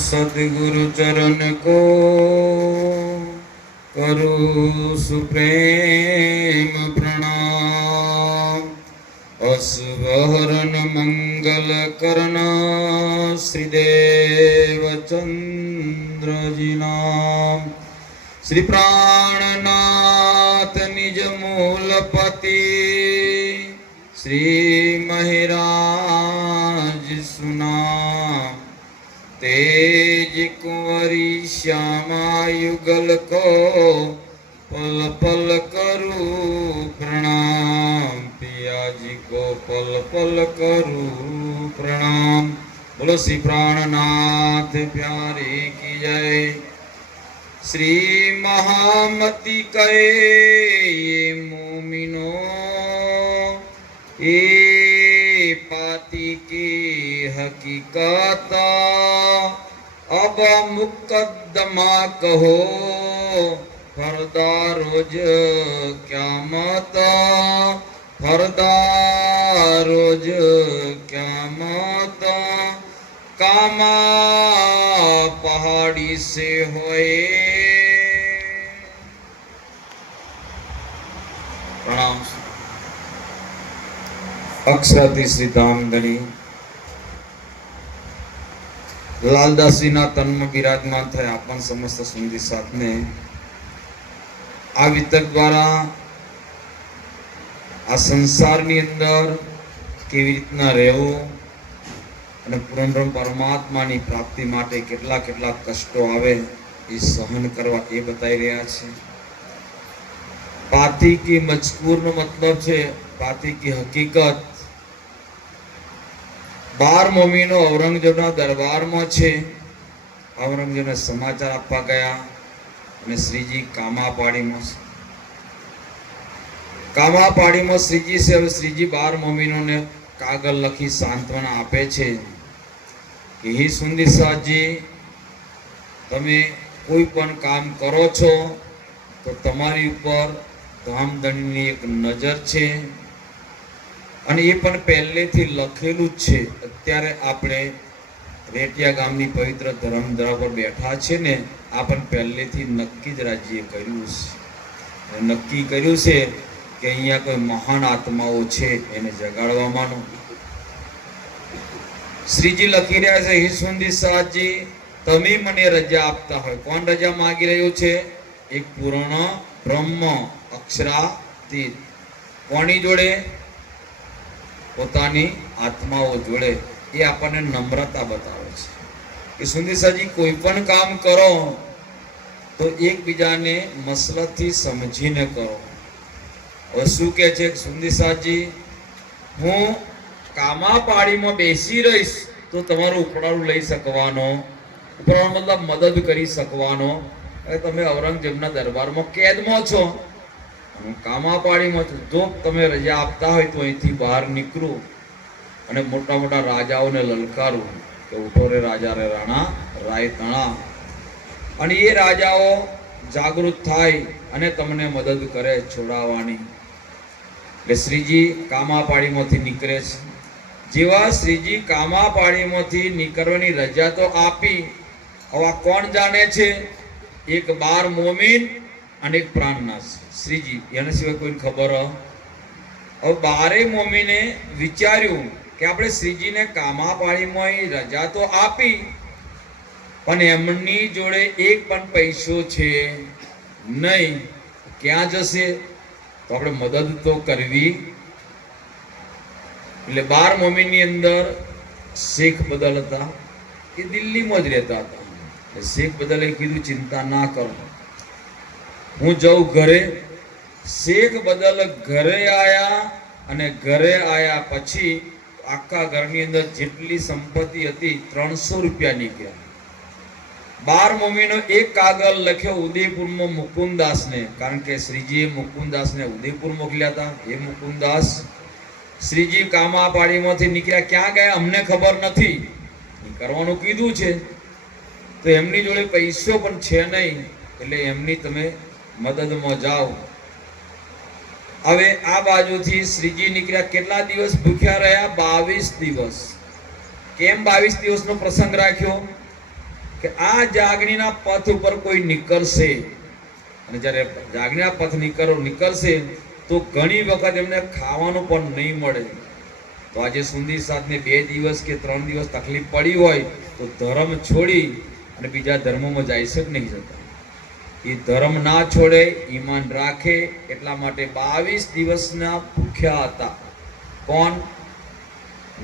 सदगुरु चरण को करो सुप्रेम प्रणाम असुभरण मंगल करना श्रीदेव चंद्र जी नाम श्री प्राणनाथ निज मूलपति श्री महिराज તેજ કુંવરી શ્યામા યુગલ કો પલ પલ કરું પ્રણામ પિયાજી કો પલ પલ કરું પ્રણામ. બોલો શ્રી પ્રાણનાથ પ્યારે કી જય. શ્રી મહામતી કહે મોમિનો, એ પાતી કે હકીકતા अब मुकदमा कहो फरदा रोज क्या माता? फरदा रोज क्या माता? कामा पहाड़ी से होए। प्रणाम। अक्षरा दाम गणी લાલદાસીના તન્મ બિરાજમાન થયા આપણ સમસ્ત સુંદી સાથને. આ વિતક દ્વારા આ સંસારની અંદર કેવી રીતના રહેવું અને પુરંદ્રમ પરમાત્માની પ્રાપ્તિ માટે કેટલા કેટલા કષ્ટો આવે એ સહન કરવા એ બતાવી રહ્યા છે. પાતી કી મજકૂરનો મતલબ છે પાતી કી હકીકત બાર મોમીનો ઔરંગઝેબના દરબારમાં છે. ઔરંગઝેબને સમાચાર આપવા ગયા અને શ્રીજી કામાપાડીમાં કામાપાડીમાં શ્રીજી છે. હવે શ્રીજી બાર મોમીનોને કાગળ લખી સાંત્વના આપે છે. કે હે સાહજી તમે કોઈ પણ કામ કરો છો, તો તમારી ઉપર ધામધણીની એક નજર છે. અને એ પણ પહેલેથી લખેલું જ છે. અત્યારે આપણે રેટિયા ગામની પવિત્ર ધરમધરા પર બેઠા છે ને, આ પણ પહેલેથી નક્કી જ રાજ્યે કર્યું છે. નક્કી કર્યું છે કે અહીંયા કોઈ મહાન આત્માઓ છે, એને જગાડવામાં શ્રીજી લખી રહ્યા છે હિસુંદી સાહજી તમે મને રજા આપતા હોય. કોણ રજા માગી રહ્યું છે? એક પૂર્ણ બ્રહ્મ અક્ષરાતીત કોની જોડે? પોતાની આત્માઓ જોડે એ આપણને નમ્રતા બતાવે છે. કે સુંદી સાહજી કોઈ પણ કામ કરો, તો એકબીજાને મસલતથી સમજીને કરો. હવે શું કહે છે સુંદી સાહજી હું કામા પાડીમાં બેસી રહીશ, તો તમારું ઉપરાળું લઈ શકવાનો ઉપરાણ મતલબ મદદ કરી શકવાનો. તમે ઔરંગઝેબના દરબારમાં કેદમાં છો. હું કામાપાડીમાં છું. જો તમે રજા આપતા હોય તો અહીંથી બહાર નીકળું અને મોટા મોટા રાજાઓને લલકારું કે ઉઠો રે રાજા રે રાણા, રાય તણા. અને એ રાજાઓ જાગૃત થાય અને તમને મદદ કરે છોડાવવાની. એટલે શ્રીજી કામાપાડીમાંથી નીકળે છે. જેવા શ્રીજી કામાપાડીમાંથી નીકળવાની રજા તો આપી. હવે કોણ જાણે છે? એક બાર મોમીન અને એક પ્રાણનાશ શ્રીજી, એના સિવાય કોઈ ખબર? હવે બારે મોમીને વિચાર્યું કે આપણે શ્રીજીને કામાપાળીમાં રજા તો આપી, પણ એમની જોડે એક પણ પૈસો છે નહીં. ક્યાં જશે? તો આપણે મદદ તો કરવી. એટલે બાર મમ્મીની અંદર શેખ બદલ હતા એ દિલ્હીમાં જ રહેતા હતા. શેખ બદલે કીધું, ચિંતા ના કરો. હું જાઉં ઘરે. શેખ બદલ ઘરે આયા અને ઘરે આયા પછી આખા ઘરની અંદર જેટલી સંપત્તિ હતી ત્રણસો રૂપિયા નીકળ્યા. બાર મમ્મીનો એક કાગળ લખ્યો ઉદયપુરમાં મુકુંદાસને, કારણ કે શ્રીજીએ મુકુંદાસને ઉદયપુર મોકલ્યા હતા. એ મુકુંદાસ, શ્રીજી કામાપાડીમાંથી નીકળ્યા. ક્યાં ગયા? અમને ખબર નથી. કરવાનું કીધું છે. તો એમની જોડે પૈસો પણ છે નહીં. એટલે એમની તમે મદદમાં જાઓ. હવે આ બાજુથી શ્રીજી નીકળ્યા કેટલા દિવસ ભૂખ્યા રહ્યા? બાવીસ દિવસ. કેમ બાવીસ દિવસનો પ્રસંગ રાખ્યો? કે આ જાગણીના પથ ઉપર કોઈ નીકળશે. અને જ્યારે જાગણીના પથ નીકળો, નીકળશે, તો ઘણી વખત એમને ખાવાનું પણ નહીં મળે. તો આજે સુંદી સાથને બે દિવસ કે ત્રણ દિવસ તકલીફ પડી હોય, તો ધર્મ છોડી અને બીજા ધર્મમાં જાય છે નહીં જતા? એ ધર્મ ના છોડે, ઈમાન રાખે, એટલા માટે બાવીસ દિવસના ભૂખ્યા હતા. કોણ?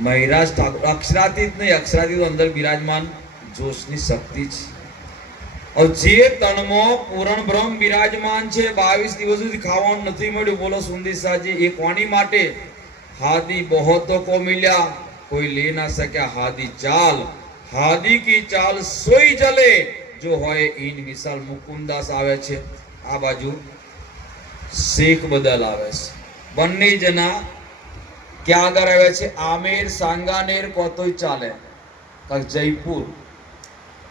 મહિરાજ ઠાકોર. અક્ષરાતીત નહીં અક્ષરાતીત અંદર બિરાજમાન જોશની શક્તિ છે જે તણમાં પૂરણ બ્રહ્મ બિરાજમાન છે, બાવીસ દિવસ સુધી ખાવાનું નથી મળ્યું. બોલો સુંદી સાજી એ કોની માટે? હાદી બહોતો કો મિલ્યા. કોઈ લે ના શક્યા. હાદી ચાલ. હાદી કી ચાલ સોઈ ચલે જો હોય ઈન વિશાલ મુકુંદાસ આવે છે, આ બાજુ શેખ બદલ આવે છે. બંને જણા ક્યાં આગળ આવે છે? આમેર, સાંગાનેર કોતોય ચાલે. જયપુર,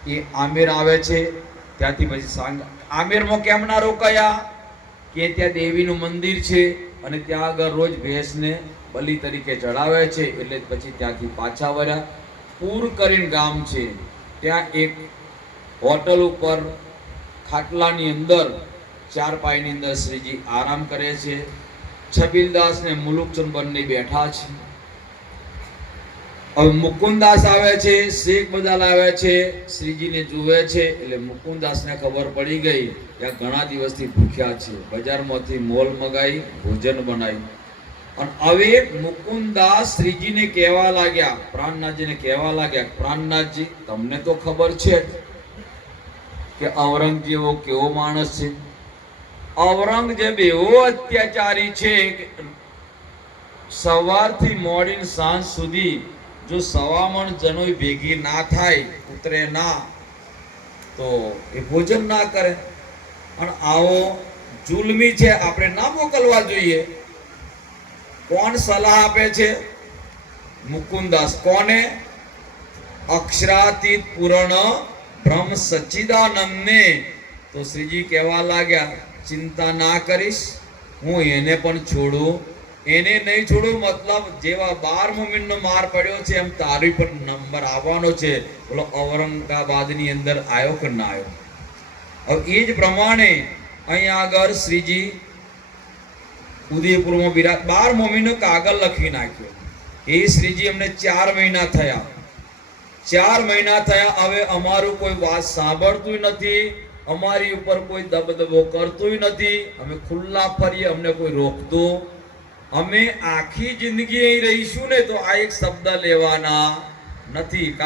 એ આમેર આવે છે, ત્યાંથી પછી સાંગા, આમેરમાં કેમ ના રોકાયા? કે ત્યાં દેવીનું મંદિર છે અને ત્યાં આગળ રોજ ભેંસને બલિ તરીકે ચડાવે છે, એટલે પછી ત્યાંથી પાછા વળ્યા પૂર કરીને ગામ છે, ત્યાં એક હોટલ ઉપર ખાટલાની અંદર ચાર પાયની અંદર શ્રીજી આરામ કરે છે. છબીલદાસ ને મુલુકચંદ બંને બેઠા છે. હવે મુકુંદાસ આવે છે, શેખ બદાલ આવે છે, શ્રીજીને જુએ છે, એટલે મુકુંદાસને ખબર પડી ગઈ કે ઘણા દિવસથી ભૂખ્યા છે. બજારમાંથી મોલ મગાવી ભોજન બનાવી અને હવે મુકુંદાસ શ્રીજીને કહેવા લાગ્યા, પ્રાણનાથજીને કહેવા લાગ્યા પ્રાણનાથજી, તમને તો ખબર છે કે ઔરંગઝેબ કેવો માણસ છે? ઔરંગઝેબ એવો અત્યાચારી છે સવારથી મોડીને સાંજ સુધી જો સવામણ જનોય ભેગી ના થાય, ઉતરે ના, તો એ ભોજન ના કરે. પણ આવો જુલમી છે, આપણે ના મોકલવા જોઈએ. કોણ સલાહ આપે છે? મુકુંદાસ કોને? અક્ષરાતીત પૂર્ણ બ્રહ્મ સચ્ચિદાનંદને તો શ્રીજી કહેવા લાગ્યા, ચિંતા ના કરીશ, હું એને પણ છોડું. એને નહીં છોડું મતલબ જેવા બાર મોમિનનો માર પડ્યો છે એમ તારી પર નંબર આવવાનો છે. બોલો, ઔરંગાબાદની અંદર આવ્યો કે ના આવ્યો હવે એ જ પ્રમાણે અહીંયા આગળ શ્રીજી ઉદયપુરમાં બિરાજ બાર મોમીનો કાગળ લખી નાખ્યો. એ શ્રીજી અમને ચાર મહિના થયા. ચાર મહિના થયા હવે અમારું કોઈ વાત સાંભળતું નથી, અમારી ઉપર કોઈ દબદબો કરતું નથી, અમે ખુલ્લા ફરીએ, અમને કોઈ રોકતું. અમે આખી જિંદગી અહીં રહીશું ને તો આ એક શબ્દ લેવાના નથી.